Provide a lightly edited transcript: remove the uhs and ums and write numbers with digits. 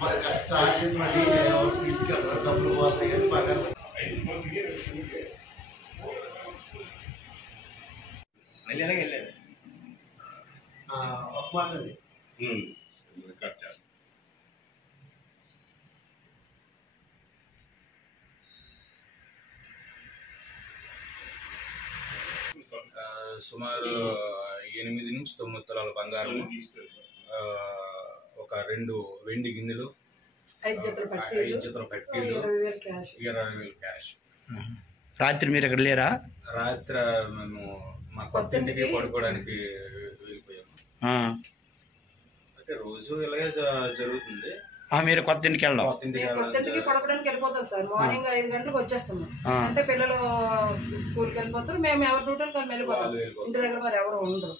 మరి కష్టాన్ని మరి తీసుకెళ్ళారు డబ్బులు పోతాయి కానీ బాగా ఒక మాట అండి కట్ చేస్తాం. సుమారు 8 నుంచి 9 తులాల బంగారం, ఒక 2 వెండి గిన్నెలు, 5 జతల పట్టీలు, 20,000 క్యాష్. రాత్రి మీరు ఎక్కడ లేరా? రాత్రి మేము మా కొత్త ఇంటికి పడుకోవడానికి వెళ్ళిపోయాము. అంటే రోజు ఇలాగే జరుగుతుంది. మీరు కొత్త ఇంటికి వెళ్ళాం? కొత్త ఇంటికి పడుకోవడానికి వెళ్ళిపోతాం సార్. మార్నింగ్ 5 గంటలకు వచ్చేస్తాము. అంటే పిల్లలు స్కూల్కి వెళ్ళిపోతారు, మేము ఎవరి డ్యూటీలకు వెళ్ళిపోతాం. ఇంటి దగ్గర మరి ఎవరు ఉండరు.